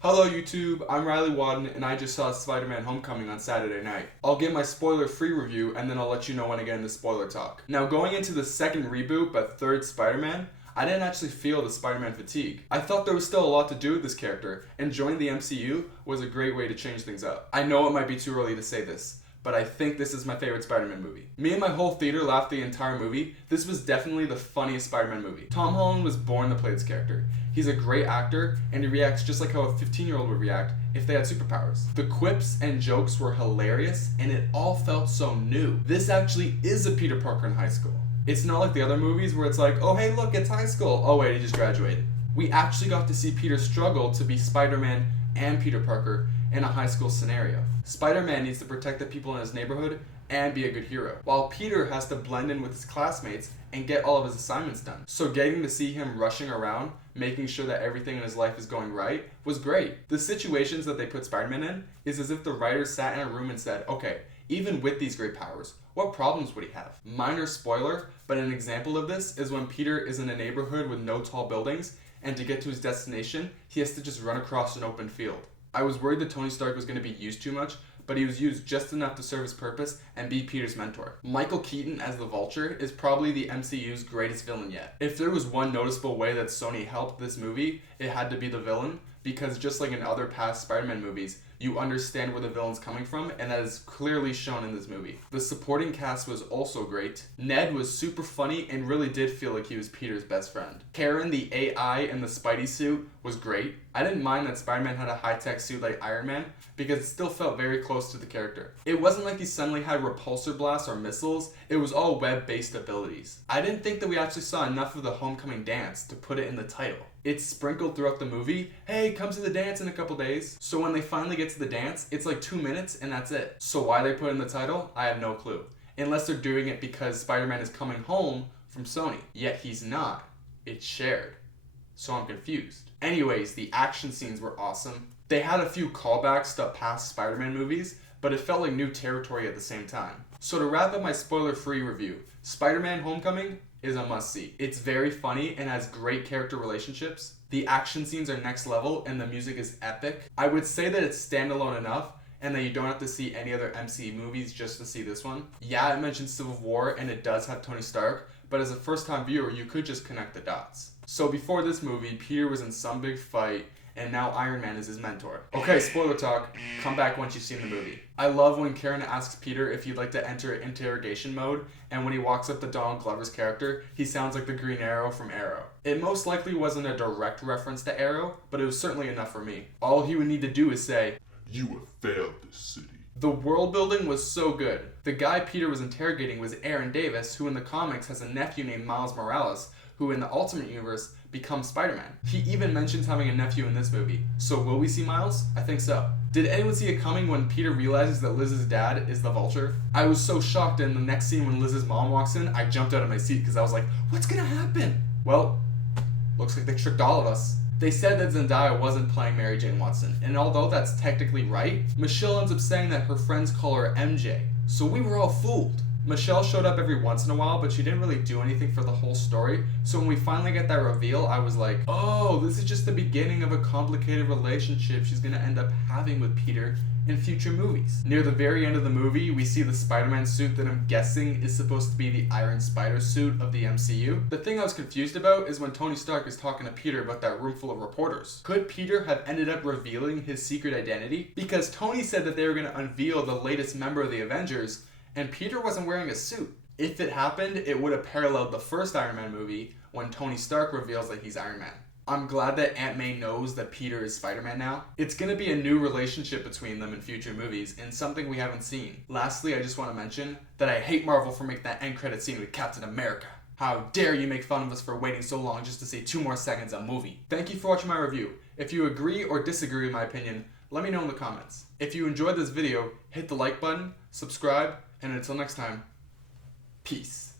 Hello YouTube, I'm Riley Wadden and I just saw Spider-Man Homecoming on Saturday night. I'll give my spoiler-free review and then I'll let you know when I get into spoiler talk. Now going into the second reboot but third Spider-Man, I didn't actually feel the Spider-Man fatigue. I thought there was still a lot to do with this character, and joining the MCU was a great way to change things up. I know it might be too early to say this, but I think this is my favorite Spider-Man movie. Me and my whole theater laughed the entire movie. This was definitely the funniest Spider-Man movie. Tom Holland was born to play this character. He's a great actor, and he reacts just like how a 15-year-old would react if they had superpowers. The quips and jokes were hilarious, and it all felt so new. This actually is a Peter Parker in high school. It's not like the other movies where it's like, oh hey look, it's high school. Oh wait, he just graduated. We actually got to see Peter struggle to be Spider-Man and Peter Parker in a high school scenario. Spider-Man needs to protect the people in his neighborhood and be a good hero, while Peter has to blend in with his classmates and get all of his assignments done. So getting to see him rushing around, making sure that everything in his life is going right, was great. The situations that they put Spider-Man in is as if the writers sat in a room and said, okay, even with these great powers, what problems would he have? Minor spoiler, but an example of this is when Peter is in a neighborhood with no tall buildings, and to get to his destination, he has to just run across an open field. I was worried that Tony Stark was going to be used too much, but he was used just enough to serve his purpose and be Peter's mentor. Michael Keaton as the Vulture is probably the MCU's greatest villain yet. If there was one noticeable way that Sony helped this movie, it had to be the villain, because just like in other past Spider-Man movies, you understand where the villain's coming from, and that is clearly shown in this movie. The supporting cast was also great. Ned was super funny and really did feel like he was Peter's best friend. Karen, the AI in the Spidey suit, was great. I didn't mind that Spider-Man had a high-tech suit like Iron Man, because it still felt very close to the character. It wasn't like he suddenly had repulsor blasts or missiles, it was all web-based abilities. I didn't think that we actually saw enough of the homecoming dance to put it in the title. It's sprinkled throughout the movie, hey, come to the dance in a couple days. So when they finally get to the dance, it's like 2 minutes and that's it. So why they put it in the title, I have no clue. Unless they're doing it because Spider-Man is coming home from Sony. Yet he's not. It's shared. So I'm confused. Anyways, the action scenes were awesome. They had a few callbacks to past Spider-Man movies, but it felt like new territory at the same time. So to wrap up my spoiler-free review, Spider-Man Homecoming is a must-see. It's very funny and has great character relationships. The action scenes are next level and the music is epic. I would say that it's standalone enough and that you don't have to see any other MCU movies just to see this one. Yeah, it mentions Civil War and it does have Tony Stark, but as a first-time viewer, you could just connect the dots. So before this movie, Peter was in some big fight and now Iron Man is his mentor. Okay, spoiler talk. Come back once you've seen the movie. I love when Karen asks Peter if he'd like to enter interrogation mode, and when he walks up to Donald Glover's character, he sounds like the Green Arrow from Arrow. It most likely wasn't a direct reference to Arrow, but it was certainly enough for me. All he would need to do is say, "You have failed this city." The world building was so good. The guy Peter was interrogating was Aaron Davis, who in the comics has a nephew named Miles Morales, who in the Ultimate Universe becomes Spider-Man. He even mentions having a nephew in this movie. So will we see Miles? I think so. Did anyone see it coming when Peter realizes that Liz's dad is the Vulture? I was so shocked, and the next scene when Liz's mom walks in, I jumped out of my seat because I was like, what's gonna happen? Well, looks like they tricked all of us. They said that Zendaya wasn't playing Mary Jane Watson, and although that's technically right, Michelle ends up saying that her friends call her MJ. So we were all fooled. Michelle showed up every once in a while, but she didn't really do anything for the whole story. So when we finally get that reveal, I was like, oh, this is just the beginning of a complicated relationship she's gonna end up having with Peter in future movies. Near the very end of the movie, we see the Spider-Man suit that I'm guessing is supposed to be the Iron Spider suit of the MCU. The thing I was confused about is when Tony Stark is talking to Peter about that room full of reporters. Could Peter have ended up revealing his secret identity? Because Tony said that they were gonna unveil the latest member of the Avengers, and Peter wasn't wearing a suit. If it happened, it would have paralleled the first Iron Man movie when Tony Stark reveals that he's Iron Man. I'm glad that Aunt May knows that Peter is Spider-Man now. It's gonna be a new relationship between them in future movies, and something we haven't seen. Lastly, I just want to mention that I hate Marvel for making that end credit scene with Captain America. How dare you make fun of us for waiting so long just to see 2 more seconds of movie. Thank you for watching my review. If you agree or disagree with my opinion, let me know in the comments. If you enjoyed this video, hit the like button, subscribe, and until next time, peace.